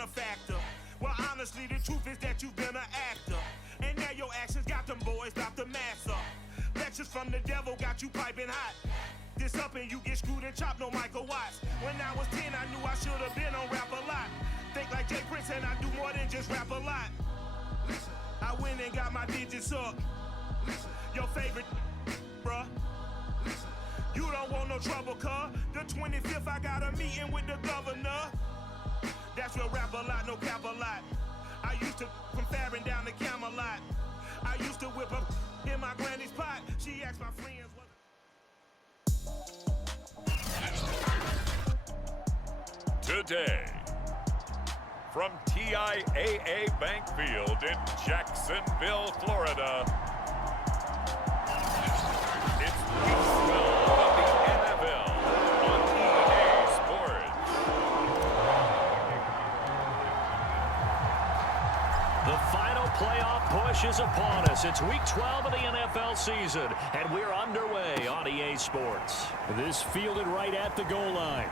benefactor. Well, honestly, the truth is that you've been an actor. And now your actions got them boys about to mass up. Lectures from the devil got you piping hot. This up and you get screwed and chopped, no Michael Watts. When I was 10, I knew I should have been on rap a lot. Think like Jay Prince and I do more than just rap a lot. I went and got my digits up. Your favorite, bruh. You don't want no trouble, cuz. The 25th, I got a meeting with the governor. That's real rap a lot, no cap a lot. I used to from Farron down to Camelot. I used to whip up in my granny's pot. She asked my friends what. Today, from TIAA Bank Field in Jacksonville, Florida, it's week 12 of the NFL on EA Sports. The final playoff push is upon us. It's week 12 of the NFL season, and we're underway on EA Sports. This fielded right at the goal line.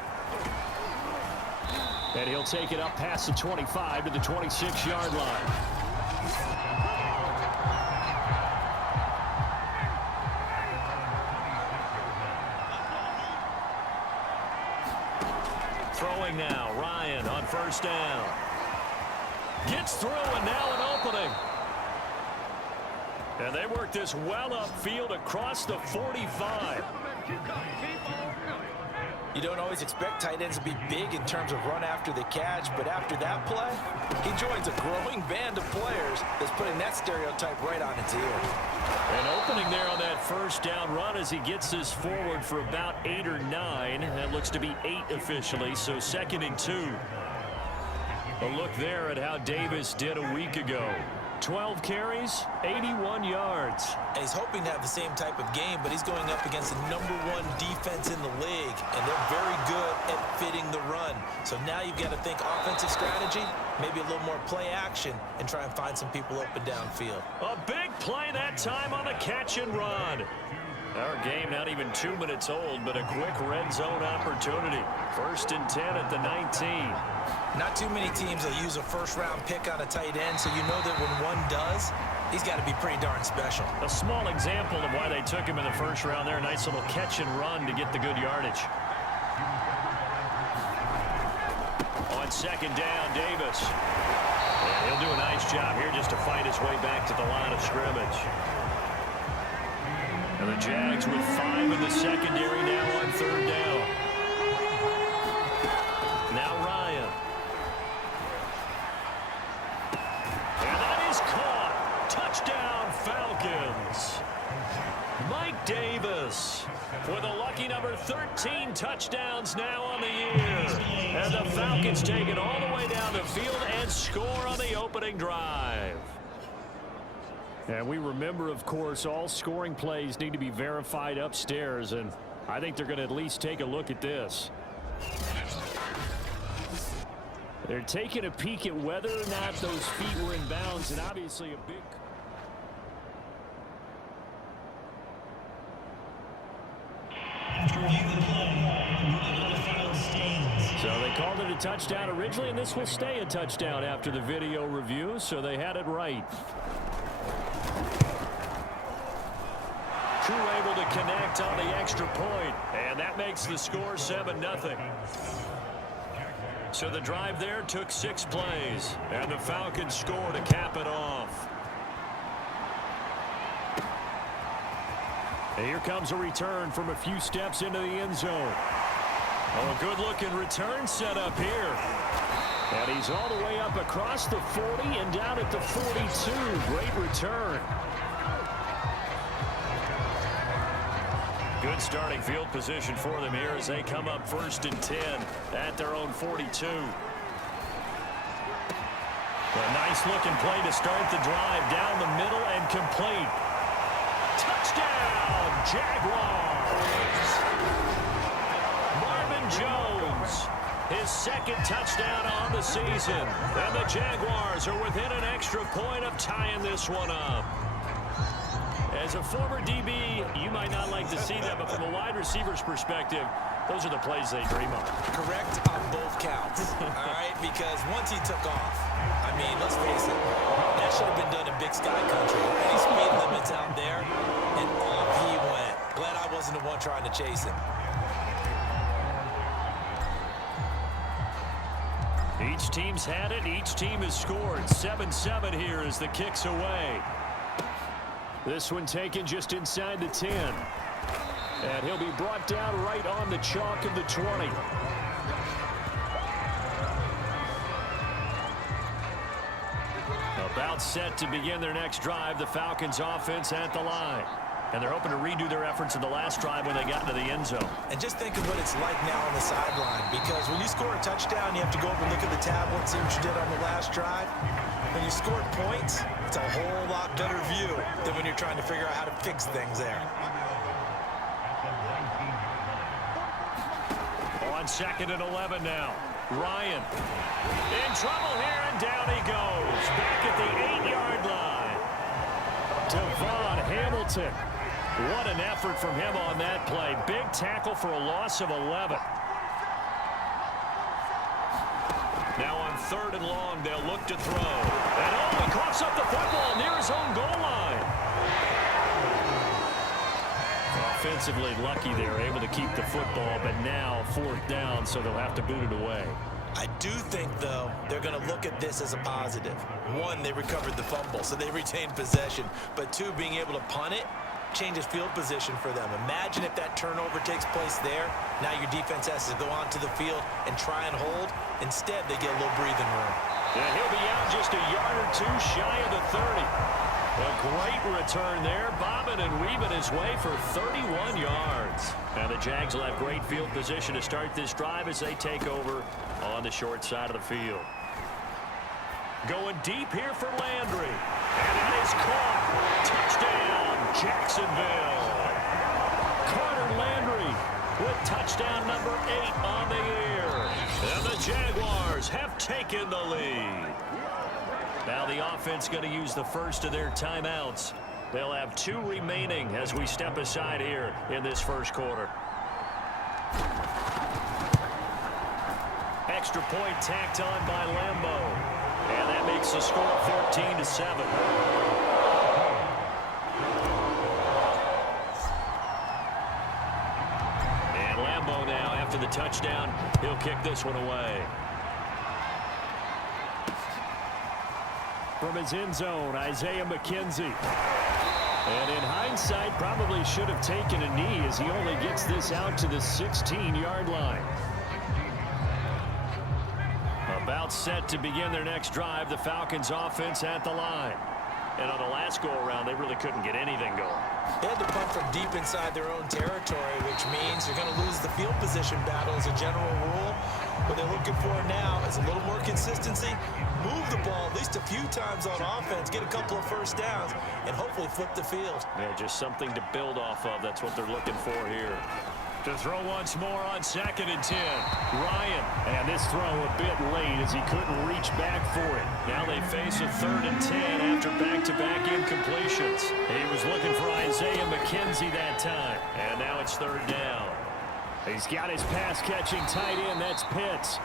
And he'll take it up past the 25 to the 26-yard line. Throwing now, Ryan on first down. Gets through, and now an opening. And they work this well upfield across the 45. You don't always expect tight ends to be big in terms of run after the catch, but after that play, he joins a growing band of players that's putting that stereotype right on its ear. An opening there on that first down run as he gets this forward for about 8 or 9. That looks to be 8 officially, so 2nd and 2. A look there at how Davis did a week ago. 12 carries, 81 yards. And he's hoping to have the same type of game, but he's going up against the #1 defense in the league, and they're very good at fitting the run. So now you've got to think offensive strategy, maybe a little more play action, and try and find some people open downfield. A big play that time on the catch and run. Our game not even 2 minutes old, but a quick red zone opportunity. 1st and 10 at the 19. Not too many teams will use a first-round pick on a tight end, so you know that when one does, he's got to be pretty darn special. A small example of why they took him in the first round there. Nice little catch and run to get the good yardage. On 2nd down, Davis. And he'll do a nice job here just to fight his way back to the line of scrimmage. And the Jags with 5 in the secondary now on 3rd down. Now Ryan. And that is caught. Touchdown, Falcons. Mike Davis with a lucky number 13 touchdowns now on the year. And the Falcons take it all the way down the field and score on the opening drive. And we remember, of course, all scoring plays need to be verified upstairs, and I think they're going to at least take a look at this. They're taking a peek at whether or not those feet were in bounds, and obviously a big... So they called it a touchdown originally, and this will stay a touchdown after the video review, so they had it right. Crew able to connect on the extra point, and that makes the score 7-0. So the drive there took 6 plays, and the Falcons score to cap it off. And here comes a return from a few steps into the end zone. Oh, a good-looking return set up here. And he's all the way up across the 40 and down at the 42. Great return. Good starting field position for them here as they come up 1st and 10 at their own 42. A nice-looking play to start the drive down the middle and complete. Touchdown, Jaguars! Marvin Jones, his 2nd touchdown on the season. And the Jaguars are within an extra point of tying this one up. As a former DB, you might not like to see that, but from a wide receiver's perspective, those are the plays they dream of. Correct on both counts, all right? Because once he took off, I mean, let's face it, that should have been done in Big Sky Country. Any speed limits out there, and off he went. Glad I wasn't the one trying to chase him. Each team's had it. Each team has scored. 7-7 here as the kick's away. This one taken just inside the 10. And he'll be brought down right on the chalk of the 20. About set to begin their next drive. The Falcons offense at the line. And they're hoping to redo their efforts in the last drive when they got into the end zone. And just think of what it's like now on the sideline, because when you score a touchdown, you have to go over and look at the tablet, see what you did on the last drive. When you scored points, it's a whole lot better view than when you're trying to figure out how to fix things there. On 2nd and 11 now. Ryan in trouble here, and down he goes. Back at the 8-yard line. Devon Hamilton. What an effort from him on that play. Big tackle for a loss of 11. Now on 3rd and long, they'll look to throw. And oh, he coughs up the football near his own goal line. Offensively lucky they were able to keep the football, but now 4th down, so they'll have to boot it away. I do think, though, they're going to look at this as a positive. 1, they recovered the fumble, so they retained possession. But 2, being able to punt it changes field position for them. Imagine if that turnover takes place there. Now your defense has to go onto the field and try and hold. Instead, they get a little breathing room. And he'll be out just a yard or 2 shy of the 30. A great return there, bobbing and weaving his way for 31 yards. And the Jags will have great field position to start this drive as they take over on the short side of the field. Going deep here for Landry. And that is caught. Touchdown, Jacksonville. Carter Landry with touchdown number 8 on the year. And the Jaguars have taken the lead. Now the offense going to use the first of their timeouts. They'll have 2 remaining as we step aside here in this first quarter. Extra point tacked on by Lambeau. And that makes the score 13-7. And Lambeau now, after the touchdown, he'll kick this one away. From his end zone, Isaiah McKenzie. And in hindsight, probably should have taken a knee as he only gets this out to the 16-yard line. About set to begin their next drive, the Falcons offense at the line. And on the last go-around, they really couldn't get anything going. They had to punt from deep inside their own territory, which means you're going to lose the field position battle as a general rule. What they're looking for now is a little more consistency, move the ball at least a few times on offense, get a couple of first downs, and hopefully flip the field. Yeah, just something to build off of. That's what they're looking for here. To throw once more on 2nd and 10. Ryan, and this throw a bit late as he couldn't reach back for it. Now they face a 3rd and 10 after back-to-back incompletions. He was looking for Isaiah McKenzie that time, and now it's 3rd down. He's got his pass-catching tight end. That's Pitts.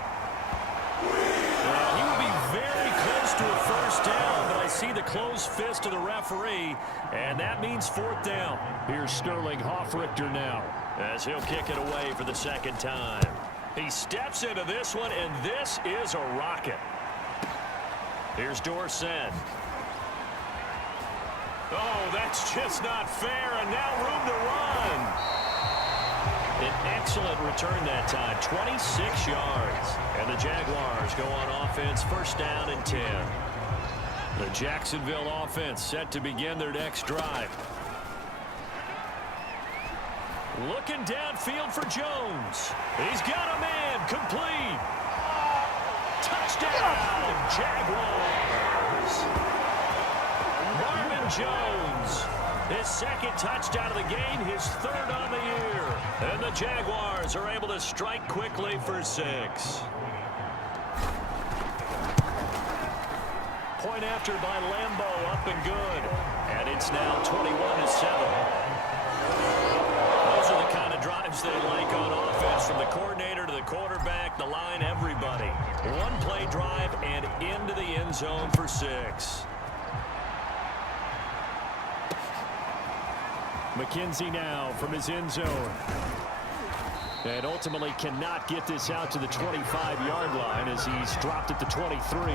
He will be very close to a first down, but I see the closed fist of the referee, and that means 4th down. Here's Sterling Hoffrichter now, as he'll kick it away for the 2nd time. He steps into this one, and this is a rocket. Here's Dorsett. Oh, that's just not fair, and now room to run. An excellent return that time, 26 yards. And the Jaguars go on offense, 1st down and 10. The Jacksonville offense set to begin their next drive. Looking downfield for Jones. He's got a man, complete. Touchdown, Jaguars. Marvin Jones, his 2nd touchdown of the game, his 3rd on the year. And the Jaguars are able to strike quickly for 6. Point after by Lambeau, up and good. And It's now 21-7. Those are the kind of drives they like on offense, from the coordinator to the quarterback, the line, everybody. One play drive and into the end zone for 6. McKenzie now from his end zone. And ultimately cannot get this out to the 25-yard line as he's dropped at the 23.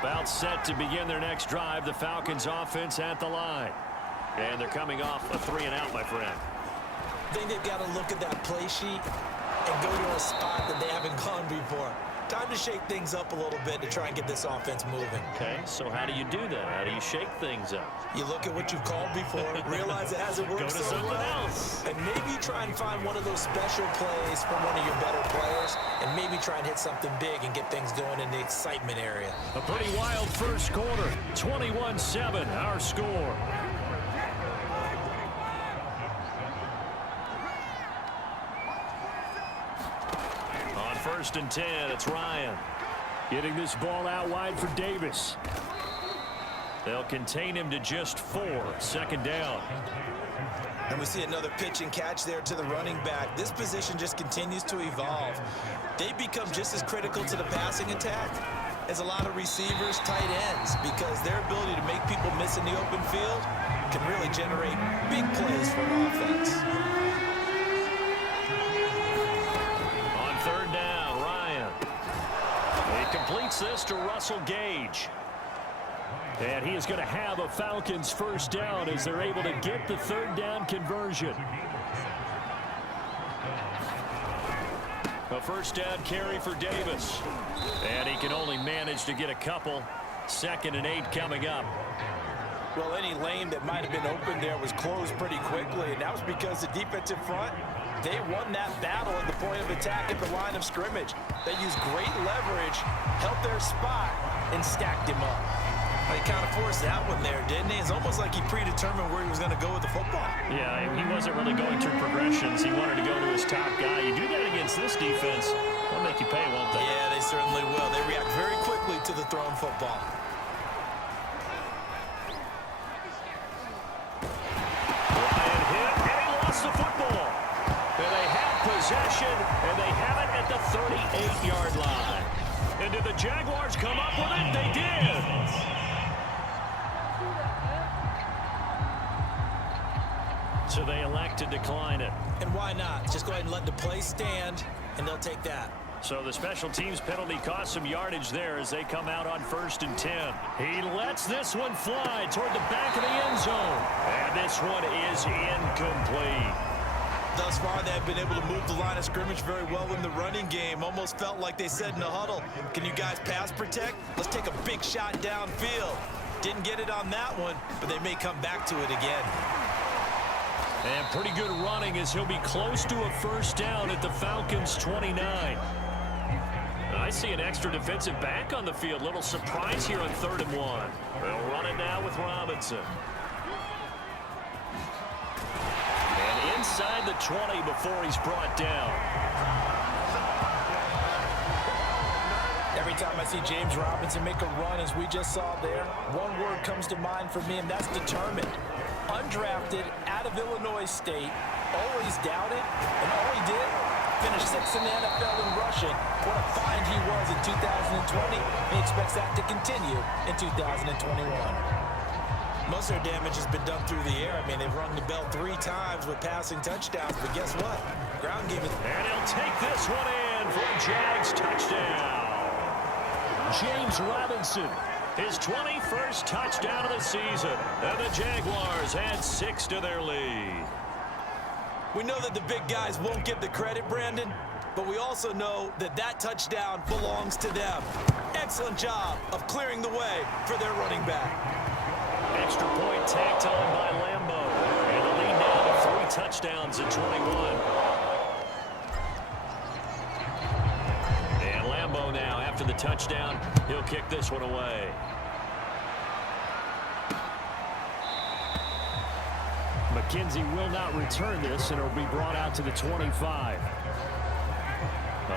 About set to begin their next drive, the Falcons offense at the line. And they're coming off a 3-and-out, my friend. I think they've got to look at that play sheet and go to a spot that they haven't gone before. Time to shake things up a little bit to try and get this offense moving. Okay, so how do you do that? How do you shake things up? You look at what you've called before, realize it hasn't worked so well, and maybe try and find one of those special plays from one of your better players, and maybe try and hit something big and get things going in the excitement area. A pretty wild first quarter. 21-7, our score. On 1st and 10, it's Ryan. Getting this ball out wide for Davis. They'll contain him to just 4. 2nd down. And we see another pitch and catch there to the running back. This position just continues to evolve. They become just as critical to the passing attack as a lot of receivers, tight ends, because their ability to make people miss in the open field can really generate big plays for an offense. On 3rd down, Ryan. He completes this to Russell Gage. And he is going to have a Falcons first down as they're able to get the 3rd down conversion. A first down carry for Davis. And he can only manage to get a couple. 2nd and 8 coming up. Well, any lane that might have been open there was closed pretty quickly, and that was because the defensive front, they won that battle at the point of attack at the line of scrimmage. They used great leverage, held their spot, and stacked him up. He kind of forced that one there, didn't he? It's almost like he predetermined where he was going to go with the football. Yeah, he wasn't really going through progressions. He wanted to go to his top guy. You do that against this defense, they'll make you pay, won't they? Yeah, they certainly will. They react very quickly to the thrown football. Ryan hit, and he lost the football. And they have possession, and they have it at the 38-yard line. And did the Jaguars come up with it? They did. So they elect to decline it. And why not? Just go ahead and let the play stand, and they'll take that. So the special teams penalty cost some yardage there as they come out on 1st and 10. He lets this one fly toward the back of the end zone. And this one is incomplete. Thus far, they've been able to move the line of scrimmage very well in the running game. Almost felt like they said in the huddle, can you guys pass protect? Let's take a big shot downfield. Didn't get it on that one, but they may come back to it again. And pretty good running as he'll be close to a first down at the Falcons' 29. I see an extra defensive back on the field. Little surprise here on 3rd and 1. They'll run it now with Robinson. And inside the 20 before he's brought down. Every time I see James Robinson make a run, as we just saw there, one word comes to mind for me, and that's determined. Undrafted, out of Illinois State, always doubted, and all he did, finished 6th in the NFL in rushing. What a find he was in 2020. He expects that to continue in 2021. Most of their damage has been done through the air. I mean, they've rung the bell 3 times with passing touchdowns, but guess what? Ground game is... And he'll take this one in for a Jags touchdown. James Robinson, his 21st touchdown of the season, and the Jaguars add 6 to their lead. We know that the big guys won't get the credit, Brandon, but we also know that that touchdown belongs to them. Excellent job of clearing the way for their running back. Extra point tacked on by Lambo. And the lead now to 3 touchdowns at 21. And Lambo now, after the touchdown, he'll kick this one away. McKenzie will not return this, and it'll be brought out to the 25.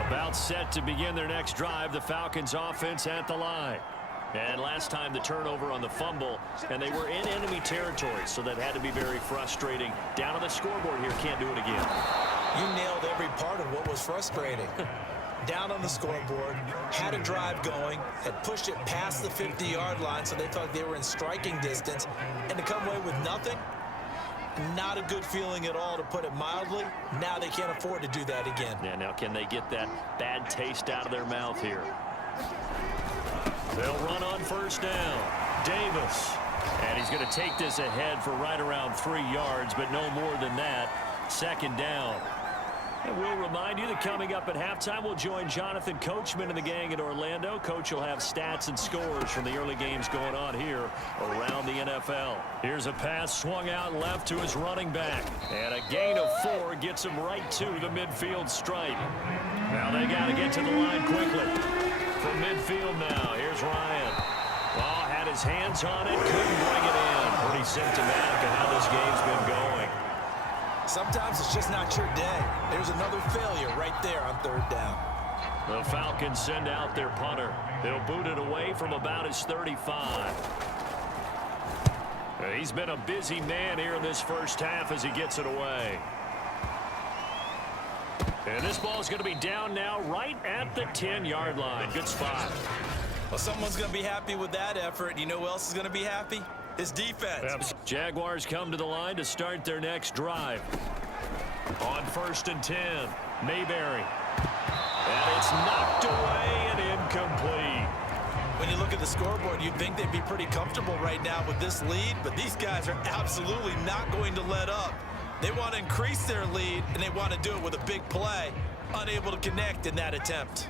About set to begin their next drive, the Falcons offense at the line. And last time the turnover on the fumble, and they were in enemy territory, so that had to be very frustrating. Down on the scoreboard here, can't do it again. You nailed every part of what was frustrating. Down on the scoreboard, had a drive going, had pushed it past the 50-yard line, so they thought they were in striking distance, and to come away with nothing, not a good feeling at all, to put it mildly. Now they can't afford to do that again. Yeah, now can they get that bad taste out of their mouth here? They'll run on first down. Davis. And he's going to take this ahead for right around 3 yards, but no more than that. Second down. And we'll remind you that coming up at halftime, we'll join Jonathan Coachman and the gang at Orlando. Coach will have stats and scores from the early games going on here around the NFL. Here's a pass swung out left to his running back. And a gain of 4 gets him right to the midfield stripe. Now they got to get to the line quickly. From midfield now, here's Ryan. Ball had his hands on it, couldn't bring it in. Pretty symptomatic of how this game's been going. Sometimes it's just not your day. There's another failure right there on third down. The Falcons send out their punter. They'll boot it away from about his 35. He's been a busy man here in this first half as he gets it away. And this ball is going to be down now right at the 10-yard line. Good spot. Well, someone's going to be happy with that effort. You know who else is going to be happy? His defense. Jaguars come to the line to start their next drive. On 1st and 10, Mayberry. And it's knocked away and incomplete. When you look at the scoreboard, you'd think they'd be pretty comfortable right now with this lead, but these guys are absolutely not going to let up. They want to increase their lead, and they want to do it with a big play. Unable to connect in that attempt.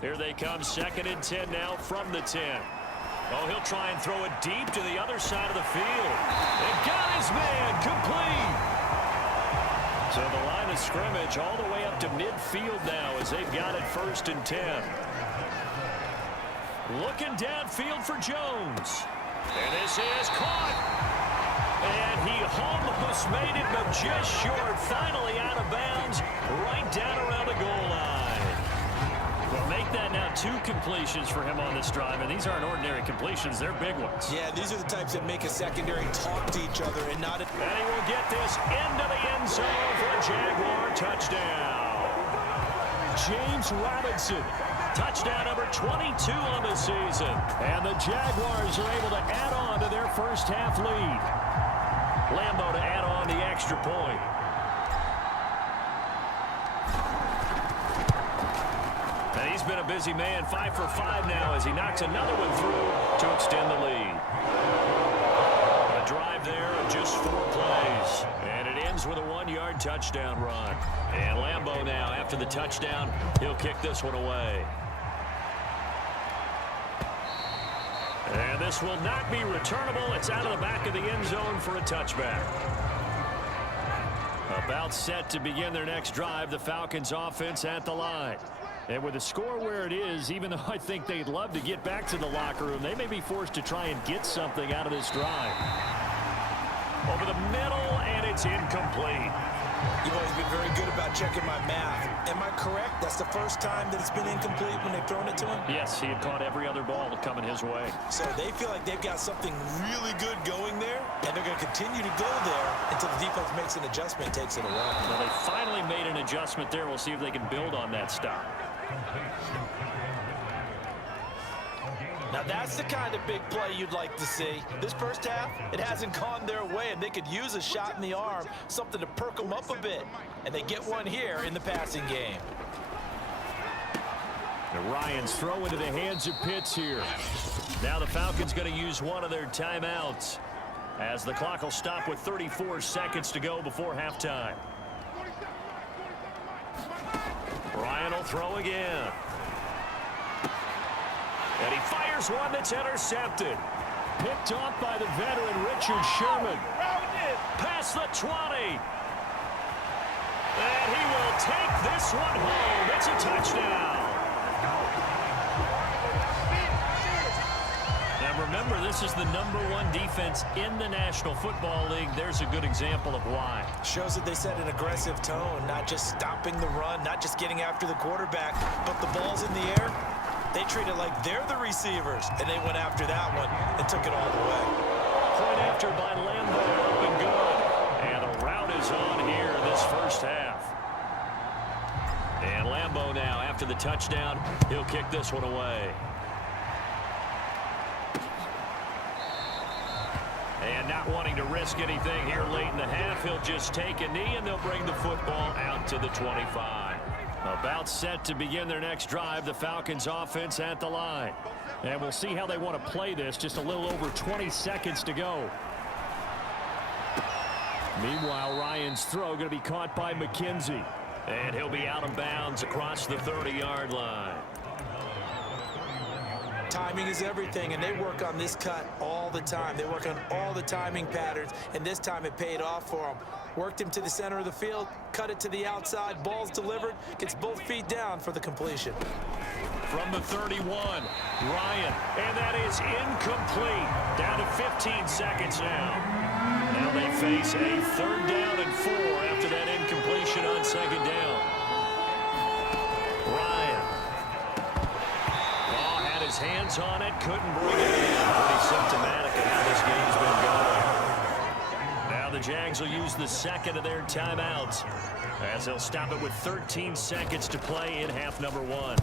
Here they come, 2nd and 10 now from the 10. Oh, he'll try and throw it deep to the other side of the field. And got his man complete. So the line of scrimmage all the way up to midfield now as they've got it 1st and 10. Looking downfield for Jones. And this is caught. And he almost made it, but just short. Finally out of bounds, right down around the goal line. Well, make that now 2 completions for him on this drive, and these aren't ordinary completions. They're big ones. Yeah, these are the types that make a secondary talk to each other and not... And he will get this into the end zone for a Jaguar touchdown. James Robinson, touchdown number 22 on the season. And the Jaguars are able to add on to their first half lead. Lambo to add on the extra point. And he's been a busy man, 5 for 5 now as he knocks another one through to extend the lead. A drive there of just 4 plays. And it ends with a 1-yard touchdown run. And Lambo now, after the touchdown, he'll kick this one away. And this will not be returnable. It's out of the back of the end zone for a touchback. About set to begin their next drive, the Falcons offense at the line. And with the score where it is, even though I think they'd love to get back to the locker room, they may be forced to try and get something out of this drive. Over the middle, and it's incomplete. You've always been very good about checking my math. Am I correct? That's the first time that it's been incomplete when they've thrown it to him? Yes, he had caught every other ball coming his way. So they feel like they've got something really good going there, and they're going to continue to go there until the defense makes an adjustment, takes it away. Well, they finally made an adjustment there. We'll see if they can build on that stop. Now that's the kind of big play you'd like to see. This first half, it hasn't gone their way, and they could use a shot in the arm, something to perk them up a bit. And they get one here in the passing game. And Ryan's throw into the hands of Pitts here. Now the Falcons going to use one of their timeouts as the clock will stop with 34 seconds to go before halftime. Ryan will throw again. And he fires one that's intercepted. Picked off by the veteran Richard Sherman. Past the 20. And he will take this one home. It's a touchdown. Now remember, this is the #1 defense in the National Football League. There's a good example of why. Shows that they set an aggressive tone, not just stopping the run, not just getting after the quarterback, but the ball's in the air. They treat it like they're the receivers, and they went after that one and took it all the way. Point after by Lambo, up and good. And the route is on here this first half. And Lambo now, after the touchdown, he'll kick this one away. And not wanting to risk anything here late in the half, he'll just take a knee, and they'll bring the football out to the 25. About set to begin their next drive, the Falcons offense at the line. And we'll see how they want to play this. Just a little over 20 seconds to go. Meanwhile, Ryan's throw going to be caught by McKenzie. And he'll be out of bounds across the 30-yard line. Timing is everything, and they work on this cut all the time. They work on all the timing patterns, and this time it paid off for them. Worked him to the center of the field, cut it to the outside, ball's delivered, gets both feet down for the completion. From the 31, Ryan, and that is incomplete. Down to 15 seconds now. Now they face a 3rd down and 4 after that incompletion on 2nd down. Ryan. Ball had his hands on it, couldn't bring it in. Pretty symptomatic of how this game's been going. Now the Jags will use the 2nd of their timeouts as they'll stop it with 13 seconds to play in half number 1.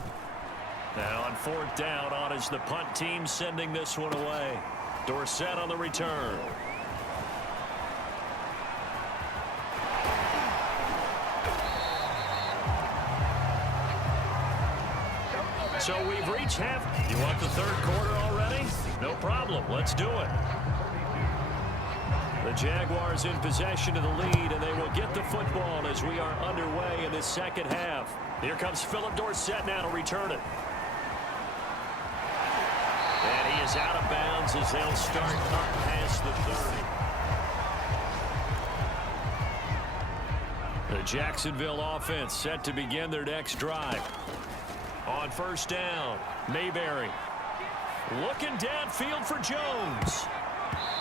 Now on 4th down, on is the punt team sending this one away. Dorsett on the return. So we've reached half. You want the 3rd quarter already? No problem. Let's do it. The Jaguars in possession of the lead, and they will get the football as we are underway in this 2nd half. Here comes Philip Dorsett now to return it. And he is out of bounds as they'll start up past the 30. The Jacksonville offense set to begin their next drive. On 1st down, Mayberry looking downfield for Jones.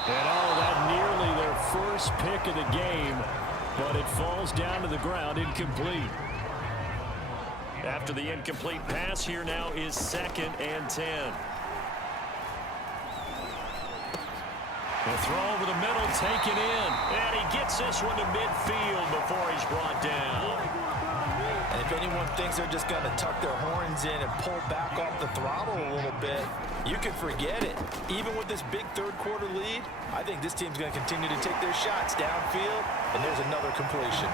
And that nearly their first pick of the game, but it falls down to the ground incomplete. After the incomplete pass, here now is 2nd and 10. The throw over the middle, taken in. And he gets this one to midfield before he's brought down. And if anyone thinks they're just going to tuck their horns in and pull back off the throttle a little bit, you can forget it. Even with this big 3rd quarter lead, I think this team's going to continue to take their shots downfield, and there's another completion.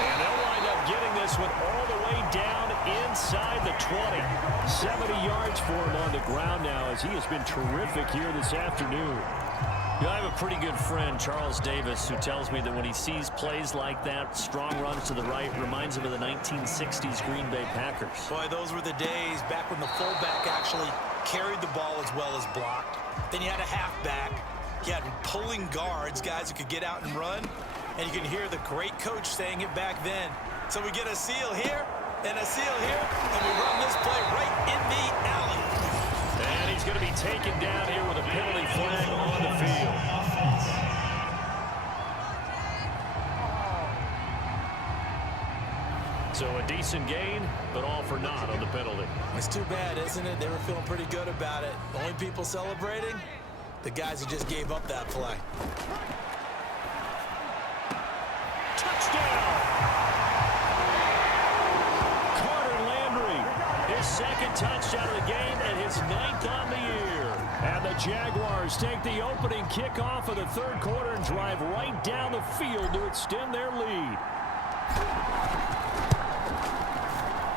And they'll wind up getting this one all the way down inside the 20. 70 yards for him on the ground now as he has been terrific here this afternoon. I have a pretty good friend, Charles Davis, who tells me that when he sees plays like that, strong runs to the right, reminds him of the 1960s Green Bay Packers. Boy, those were the days back when the fullback actually carried the ball as well as blocked. Then you had a halfback. You had pulling guards, guys who could get out and run. And you can hear the great coach saying it back then. So we get a seal here and a seal here, and we run this play right in the alley. And he's going to be taken down here with a penalty flag on the field. So a decent gain, but all for naught on the penalty. It's too bad, isn't it? They were feeling pretty good about it. Only people celebrating, the guys who just gave up that play. Touchdown! Carter Landry, his 2nd touchdown of the game and his 9th on the year. And the Jaguars take the opening kickoff of the 3rd quarter and drive right down the field to extend their lead.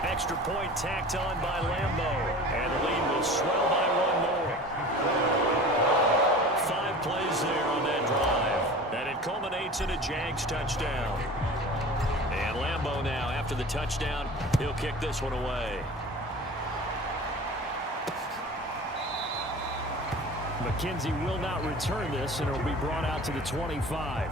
Extra point tacked on by Lambo. And the lead will swell by 1 more. 5 plays there on that drive. And it culminates in a Jags touchdown. And Lambo now, after the touchdown, he'll kick this one away. McKenzie will not return this, and it will be brought out to the 25.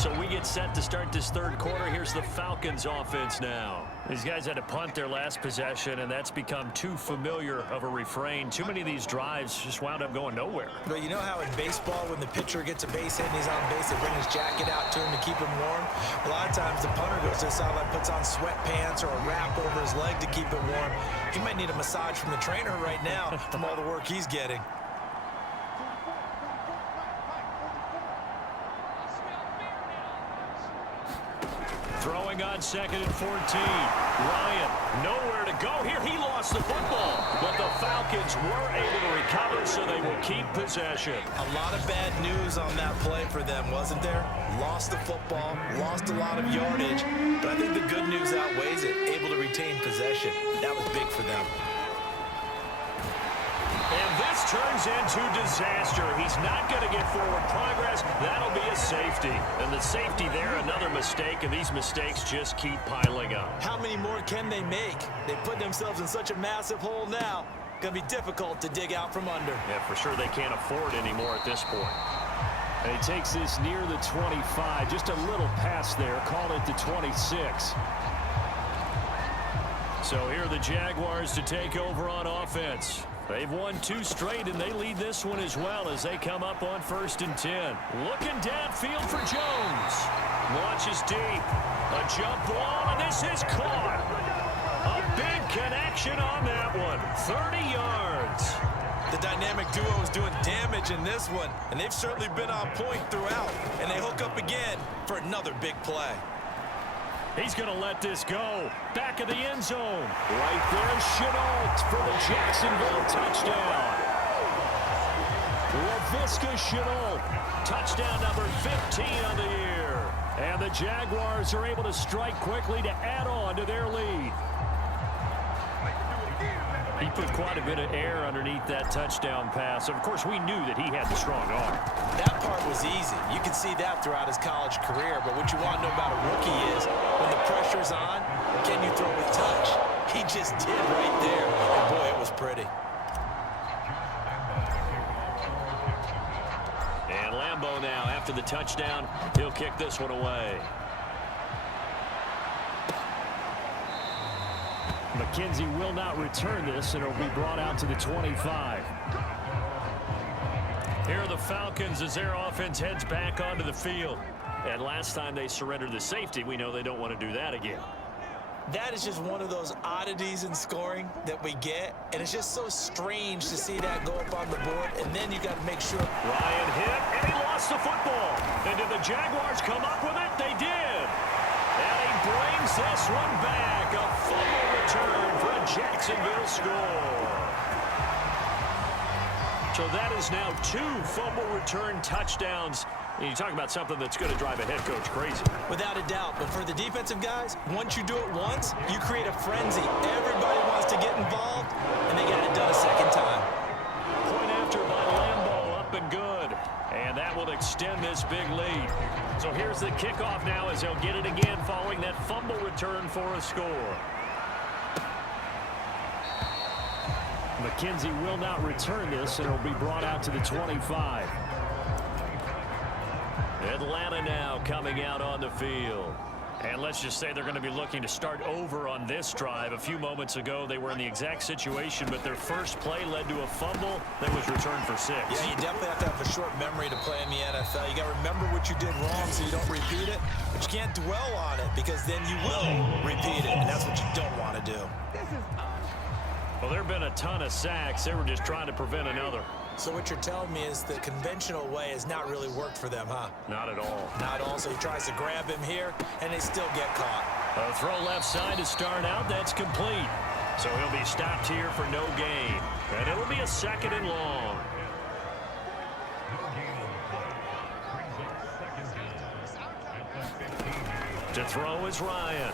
So we get set to start this third quarter. Here's the Falcons offense now. These guys had to punt their last possession, and that's become too familiar of a refrain. Too many of these drives just wound up going nowhere. But you know how in baseball, when the pitcher gets a base hit and he's on base, they bring his jacket out to him to keep him warm? A lot of times the punter goes to the sideline, puts on sweatpants or a wrap over his leg to keep it warm. He might need a massage from the trainer right now from all the work he's getting. Throwing on 2nd and 14. Ryan, nowhere to go here. He lost the football. But the Falcons were able to recover, so they will keep possession. A lot of bad news on that play for them, wasn't there? Lost the football, lost a lot of yardage. But I think the good news outweighs it. Able to retain possession. That was big for them. And this turns into disaster. He's not going to get forward progress. That'll be a safety. And the safety there, another mistake, and these mistakes just keep piling up. How many more can they make? They put themselves in such a massive hole now. Going to be difficult to dig out from under. Yeah, for sure they can't afford any more at this point. And he takes this near the 25. Just a little pass there. Call it the 26. So here are the Jaguars to take over on offense. They've won 2 straight, and they lead this one as well as they come up on 1st and 10. Looking downfield for Jones. Launches deep. A jump ball, and this is caught. A big connection on that one. 30 yards. The dynamic duo is doing damage in this one, and they've certainly been on point throughout. And they hook up again for another big play. He's going to let this go. Back of the end zone. Right there, Shenault for the Jacksonville touchdown. Laviska Shenault, touchdown number 15 on the year. And the Jaguars are able to strike quickly to add on to their lead. He put quite a bit of air underneath that touchdown pass. Of course, we knew that he had the strong arm. That part was easy. You can see that throughout his college career. But what you want to know about a rookie is when the pressure's on, can you throw with touch? He just did right there. And boy, it was pretty. And Lambeau now, after the touchdown, he'll kick this one away. McKenzie will not return this, and it'll be brought out to the 25. Here are the Falcons as their offense heads back onto the field. And last time they surrendered the safety, we know they don't want to do that again. That is just one of those oddities in scoring that we get, and it's just so strange to see that go up on the board, and then you got to make sure. Ryan hit, and he lost the football. And did the Jaguars come up with it? They did. And he brings this one back. A fumble return for a Jacksonville score. So that is now 2 fumble return touchdowns. And you talk about something that's going to drive a head coach crazy. Without a doubt. But for the defensive guys, once you do it once, you create a frenzy. Everybody wants to get involved, and they got it done a second time. Point after by Lambeau, up and good. And that will extend this big lead. So here's the kickoff now as they'll get it again following that fumble return for a score. McKenzie will not return this, and it'll be brought out to the 25. Atlanta now coming out on the field. And let's just say they're going to be looking to start over on this drive. A few moments ago, they were in the exact situation, but their first play led to a fumble that was returned for 6. Yeah, you definitely have to have a short memory to play in the NFL. You got to remember what you did wrong so you don't repeat it, but you can't dwell on it because then you will repeat it, and that's what you don't want to do. Well, there have been a ton of sacks. They were just trying to prevent another. So what you're telling me is the conventional way has not really worked for them, huh? Not at all. Not at all. So he tries to grab him here, and they still get caught. A throw left side to start out. That's complete. So he'll be stopped here for no gain. And it'll be a 2nd and long. To throw is Ryan.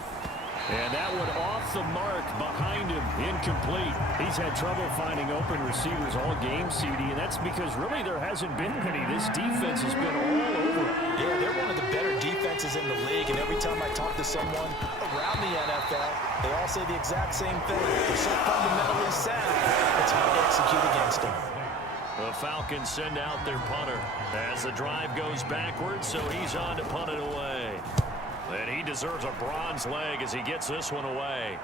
And that one off the mark behind him, incomplete. He's had trouble finding open receivers all game, CD, and that's because really there hasn't been many. This defense has been all over. Yeah, they're one of the better defenses in the league, and every time I talk to someone around the NFL, they all say the exact same thing. They're so fundamentally sound, it's hard to execute against them. The Falcons send out their punter as the drive goes backwards, so he's on to punt it away. And he deserves a bronze leg as he gets this one away.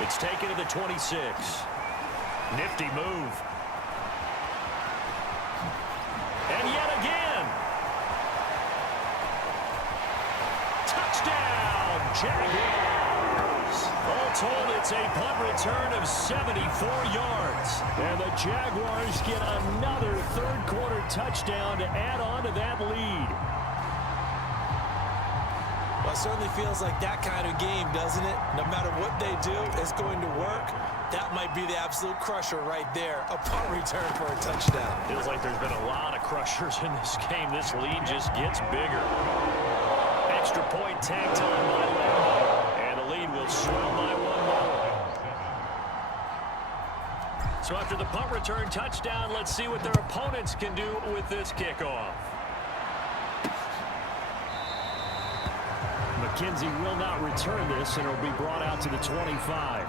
It's taken to the 26. Nifty move. And yet again. Touchdown, Jaguars. All told, it's a punt return of 74 yards. And the Jaguars get another third-quarter touchdown to add on to that lead. Well, it certainly feels like that kind of game, doesn't it? No matter what they do, it's going to work. That might be the absolute crusher right there. A punt return for a touchdown. Feels like there's been a lot of crushers in this game. This lead just gets bigger. Extra point tacked on by Lambo. And the lead will swell by one more. So after the punt return touchdown, let's see what their opponents can do with this kickoff. McKenzie will not return this, and it'll be brought out to the 25.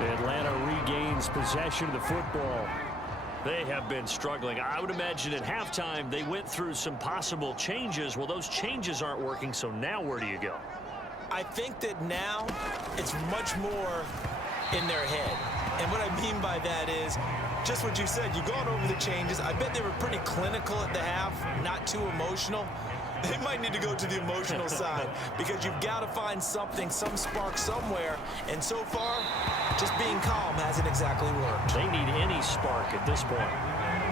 Atlanta regains possession of the football. They have been struggling. I would imagine at halftime they went through some possible changes. Well, those changes aren't working, so now where do you go? I think that now it's much more in their head. And what I mean by that is just what you said. You've gone over the changes. I bet they were pretty clinical at the half, not too emotional. They might need to go to the emotional side because you've got to find something, some spark somewhere. And so far, just being calm hasn't exactly worked. They need any spark at this point.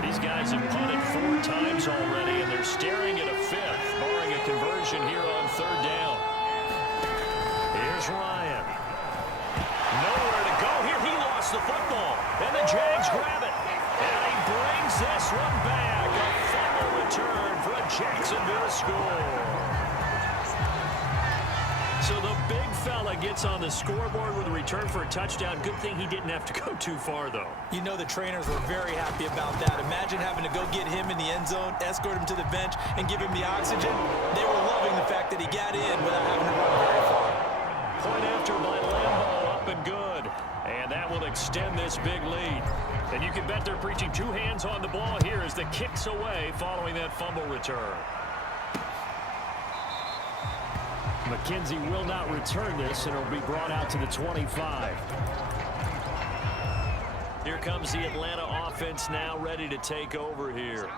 These guys have punted 4 times already, and they're staring at a 5th, barring a conversion here on 3rd down. Here's Ryan. Nowhere to go here. He lost the football, and the Jags grab it. And he brings this one back. A fumble return for a Jacksonville score. So the big fella gets on the scoreboard with a return for a touchdown. Good thing he didn't have to go too far, though. You know the trainers were very happy about that. Imagine having to go get him in the end zone, escort him to the bench, and give him the oxygen. They were loving the fact that he got in without having to run very far. Point after by Lambo, up and good. And that will extend this big lead. And you can bet they're preaching 2 hands on the ball here as the kick's away following that fumble return. McKenzie will not return this, and it'll be brought out to the 25. Here comes the Atlanta offense now ready to take over here.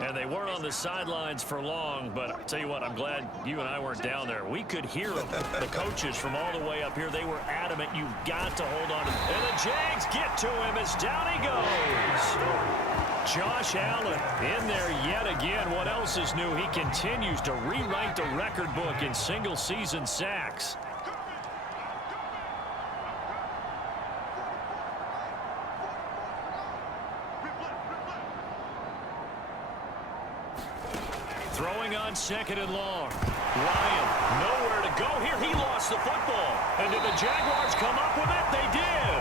And they weren't on the sidelines for long, but I'll tell you what, I'm glad you and I weren't down there. We could hear them. The coaches from all the way up here, they were adamant. You've got to hold on to him. And the Jags get to him as down he goes. Josh Allen in there yet again. What else is new? He continues to rewrite the record book in single-season sacks. Throwing on 2nd and long. Ryan, nowhere to go here. He lost the football. And did the Jaguars come up with it? They did.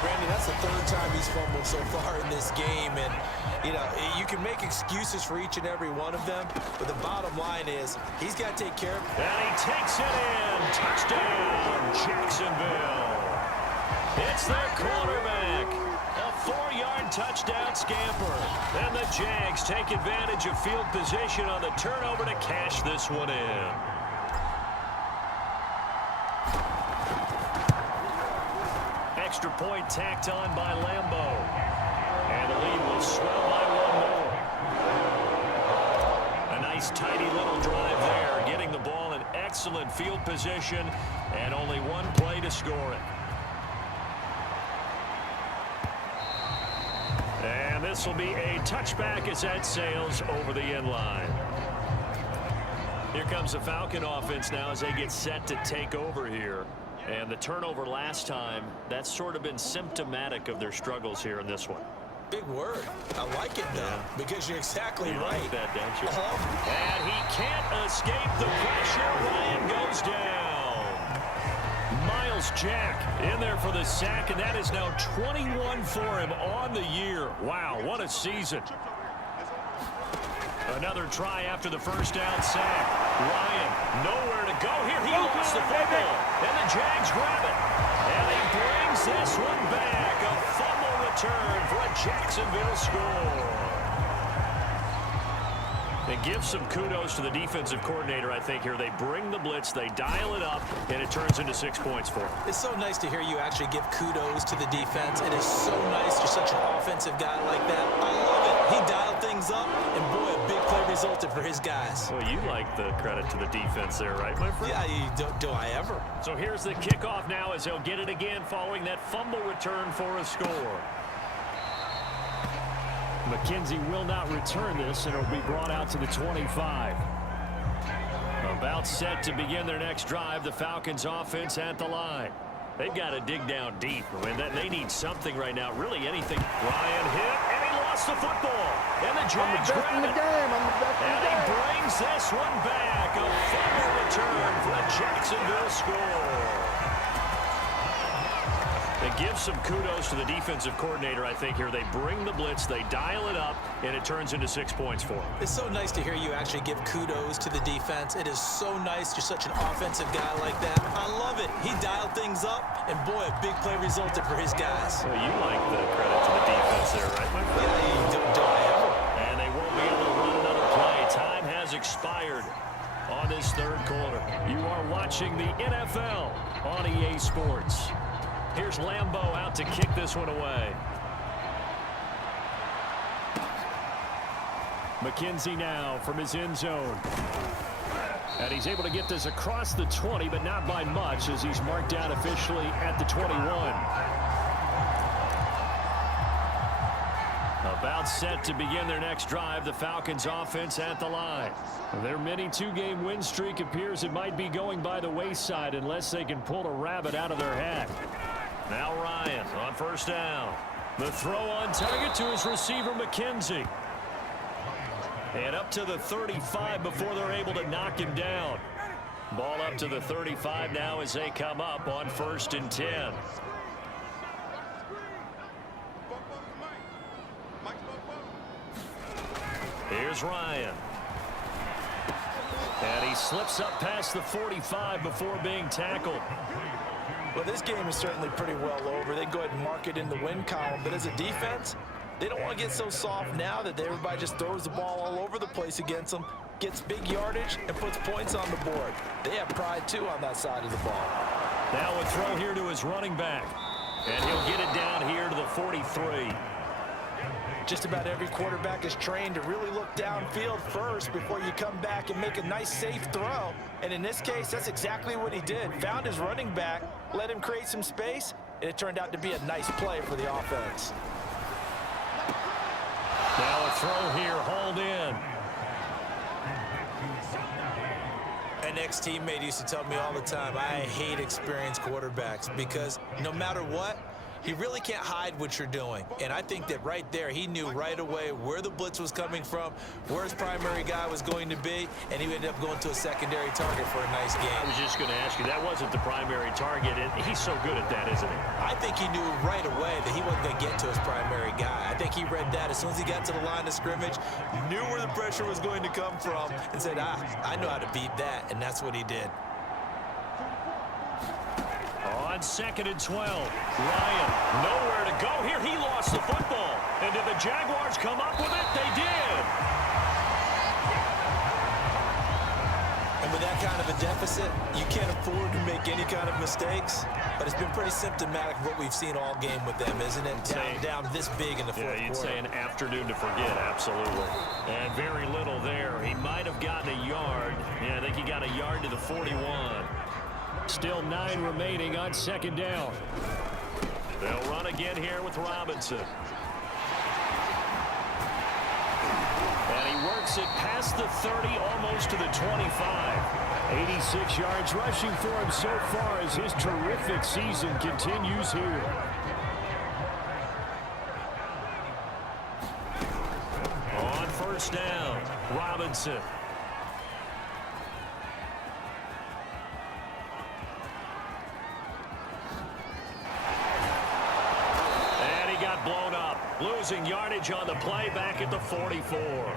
Brandon, that's the 3rd time he's fumbled so far in this game. And, you know, you can make excuses for each and every one of them. But the bottom line is he's got to take care of it. And he takes it in. Touchdown, Jacksonville. It's their quarterback. A 4-yard touchdown scamper. And the Jags take advantage of field position on the turnover to cash this one in. Extra point tacked on by Lambo. And the lead will swell by 1 more. A nice tidy little drive there, getting the ball in excellent field position, and only 1 play to score it. And this will be a touchback as that sails over the end line. Here comes the Falcon offense now as they get set to take over here. And the turnover last time, that's sort of been symptomatic of their struggles here in this one. Big word. I like it, though, because you're exactly right. Like that, don't you? And he can't escape the pressure. Ryan goes down. Miles Jack in there for the sack, and that is now 21 for him on the year. Wow, what a season. Another try after the first down sack. Ryan, nowhere to go here. He lost the football, and the Jags grab it. And he brings this one back. Jacksonville score. And give some kudos to the defensive coordinator, I think, here. They bring the blitz, they dial it up, and it turns into 6 points for them. It's so nice to hear you actually give kudos to the defense. It is so nice you're such an offensive guy like that. I love it. He dialed things up, and boy, a big play resulted for his guys. Well, you like the credit to the defense there, right, my friend? Yeah, do I ever? So here's the kickoff now as he'll get it again following that fumble return for a score. McKenzie will not return this, and it'll be brought out to the 25. About set to begin their next drive, the Falcons offense at the line. They've got to dig down deep. I mean, they need something right now, really anything. Ryan hit, and he lost the football. And the Jags grab it. And he brings this one back. A fumble return for the Jacksonville score. And give some kudos to the defensive coordinator, I think, here. They bring the blitz, they dial it up, and it turns into 6 points for them. It's so nice to hear you actually give kudos to the defense. It is so nice you're such an offensive guy like that. I love it. He dialed things up, and boy, a big play resulted for his guys. Well, you like the credit to the defense there, right, my friend? Yeah, do I ever? And they won't be able to run another play. Time has expired on this third quarter. You are watching the NFL on EA Sports. Here's Lambeau out to kick this one away. McKenzie now from his end zone. And he's able to get this across the 20, but not by much, as he's marked down officially at the 21. About set to begin their next drive, the Falcons offense at the line. Their mini two-game win streak appears it might be going by the wayside unless they can pull a rabbit out of their hat. Now Ryan on first down. The throw on target to his receiver, McKenzie. And up to the 35 before they're able to knock him down. Ball up to the 35 now as they come up on 1st and 10. Here's Ryan. And he slips up past the 45 before being tackled. Well, this game is certainly pretty well over. They go ahead and mark it in the win column. But as a defense, they don't want to get so soft now that everybody just throws the ball all over the place against them, gets big yardage, and puts points on the board. They have pride, too, on that side of the ball. Now a throw here to his running back. And he'll get it down here to the 43. Just about every quarterback is trained to really look downfield first before you come back and make a nice, safe throw. And in this case, that's exactly what he did. Found his running back, let him create some space, and it turned out to be a nice play for the offense. Now a throw here, hauled in. An ex-teammate used to tell me all the time, I hate experienced quarterbacks because no matter what, you really can't hide what you're doing. And I think that right there, he knew right away where the blitz was coming from, where his primary guy was going to be, and he ended up going to a secondary target for a nice game. I was just going to ask you, that wasn't the primary target, and he's so good at that, isn't he? I think he knew right away that he wasn't going to get to his primary guy. I think he read that as soon as he got to the line of scrimmage, knew where the pressure was going to come from, and said, I know how to beat that, and that's what he did. On 2nd and 12, Ryan nowhere to go here. He lost the football. And did the Jaguars come up with it? They did. And with that kind of a deficit, you can't afford to make any kind of mistakes. But it's been pretty symptomatic of what we've seen all game with them, isn't it? Down this big in the fourth quarter. Yeah, you'd say an afternoon to forget, absolutely. And very little there. He might have gotten a yard. Yeah, I think he got a yard to the 41. Still 9 remaining on 2nd down. They'll run again here with Robinson. And he works it past the 30, almost to the 25. 86 yards rushing for him so far as his terrific season continues here. On 1st down, Robinson. Blown up, losing yardage on the play back at the 44.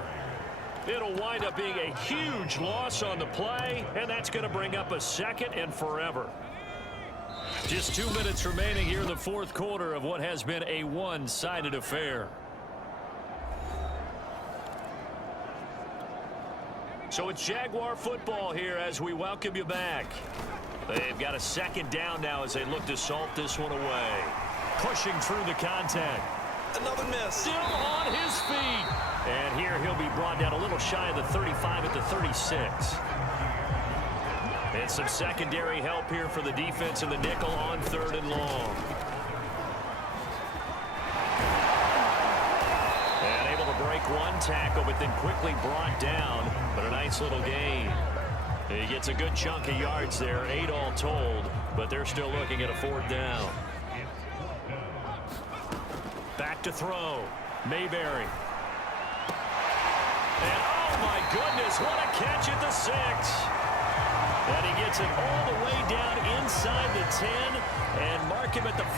It'll wind up being a huge loss on the play, and that's going to bring up a 2nd and forever. Just 2 minutes remaining here in the fourth quarter of what has been a one-sided affair. So it's Jaguar football here as we welcome you back. They've got a second down now as they look to salt this one away. Pushing through the contact. Another miss. Still on his feet. And here he'll be brought down a little shy of the 35 at the 36. And some secondary help here for the defense in the nickel on 3rd and long. And able to break one tackle, but then quickly brought down. But a nice little gain. He gets a good chunk of yards there, 8 all told, but they're still looking at a 4th down. Back to throw. Mayberry. And oh my goodness, what a catch at the 6. And he gets it all the way down inside the 10 and mark him at the 5.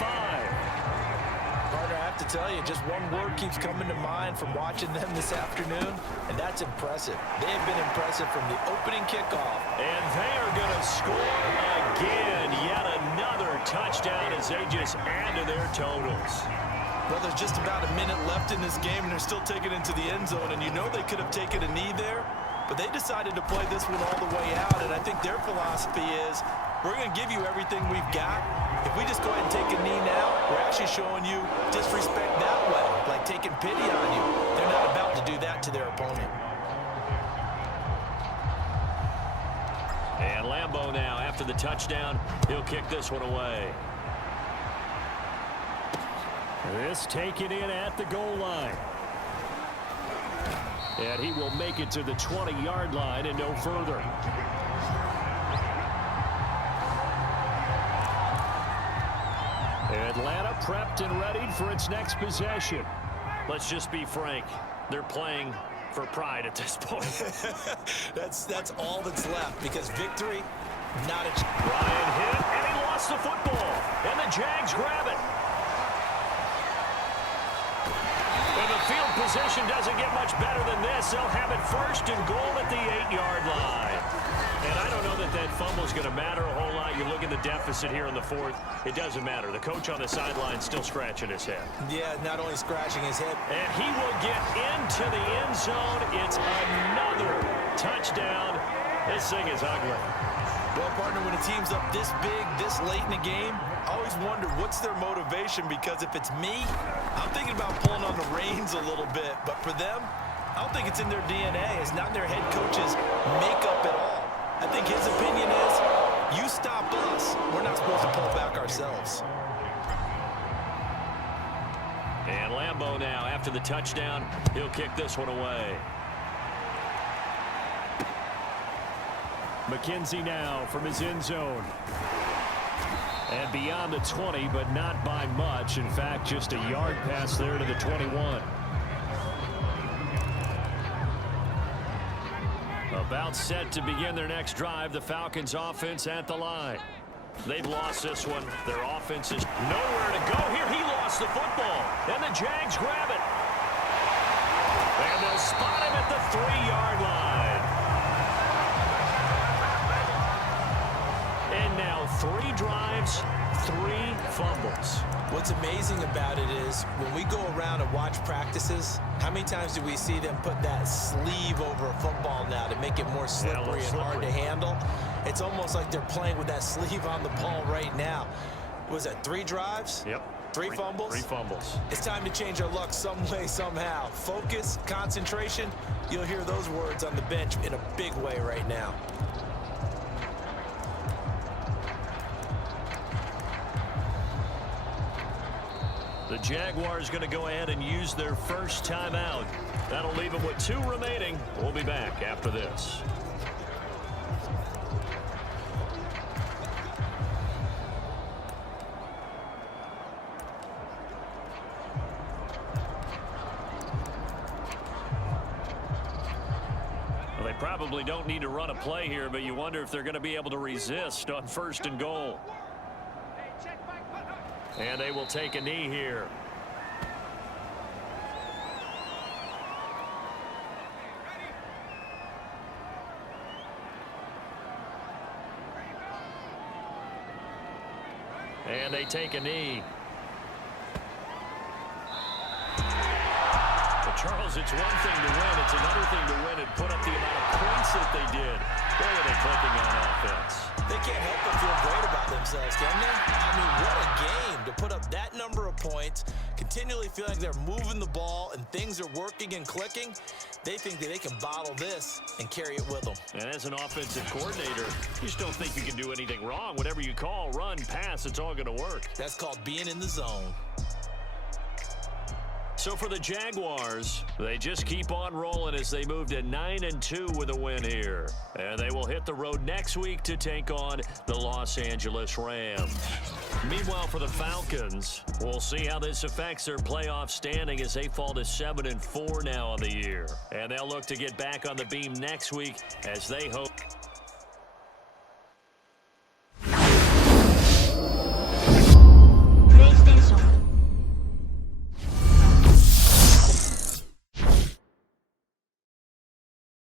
Partner, I have to tell you, just one word keeps coming to mind from watching them this afternoon, and that's impressive. They have been impressive from the opening kickoff. And they are going to score again. Yet another touchdown as they just add to their totals. Well, there's just about a minute left in this game, and they're still taking it into the end zone, and you know they could have taken a knee there, but they decided to play this one all the way out, and I think their philosophy is, we're going to give you everything we've got. If we just go ahead and take a knee now, we're actually showing you disrespect that way, like taking pity on you. They're not about to do that to their opponent. And Lambeau now, after the touchdown, he'll kick this one away. This taken in at the goal line. And he will make it to the 20-yard line and no further. Atlanta prepped and ready for its next possession. Let's just be frank. They're playing for pride at this point. That's all that's left, because victory, not a chance. Ryan hit, and he lost the football. And the Jags grab it. And the field position doesn't get much better than this. They'll have it 1st and goal at the 8-yard line. And I don't know that that fumble is going to matter a whole lot. You look at the deficit here in the 4th. It doesn't matter. The coach on the sideline still scratching his head. Yeah, not only scratching his head. And he will get into the end zone. It's another touchdown. This thing is ugly. Well, partner, when a team's up this big, this late in the game, I always wonder what's their motivation, because if it's me, I'm thinking about pulling on the reins a little bit. But for them, I don't think it's in their DNA. It's not in their head coach's makeup at all. I think his opinion is, you stop us, we're not supposed to pull back ourselves. And Lambeau now, after the touchdown, he'll kick this one away. McKenzie now from his end zone. And beyond the 20, but not by much. In fact, just a yard pass there to the 21. About set to begin their next drive, the Falcons offense at the line. They've lost this one. Their offense is nowhere to go here. He lost the football, and the Jags grab it. And they'll spot him at the 3-yard line. And now 3 drives, 3 fumbles. What's amazing about it is when we go around and watch practices, how many times do we see them put that sleeve over a football now to make it more slippery and hard to handle? It's almost like they're playing with that sleeve on the ball right now. Was that 3 drives? Yep. 3 fumbles? 3 fumbles. It's time to change our luck some way, somehow. Focus, concentration, you'll hear those words on the bench in a big way right now. The Jaguars going to go ahead and use their first timeout. That'll leave them with 2 remaining. We'll be back after this. Well, they probably don't need to run a play here, but you wonder if they're going to be able to resist on 1st and goal. And they will take a knee here. And they take a knee. But Charles, it's one thing to win. It's another thing to win and put up the amount of points that they did. Boy, are they clicking on offense. They can't help but feel great about themselves, can they? I mean, what a game to put up that number of points, continually feel like they're moving the ball and things are working and clicking. They think that they can bottle this and carry it with them. And as an offensive coordinator, you just don't think you can do anything wrong. Whatever you call, run, pass, it's all going to work. That's called being in the zone. So for the Jaguars, they just keep on rolling as they move to 9-2 with a win here. And they will hit the road next week to take on the Los Angeles Rams. Meanwhile, for the Falcons, we'll see how this affects their playoff standing as they fall to 7-4 now on the year. And they'll look to get back on the beam next week as they hope.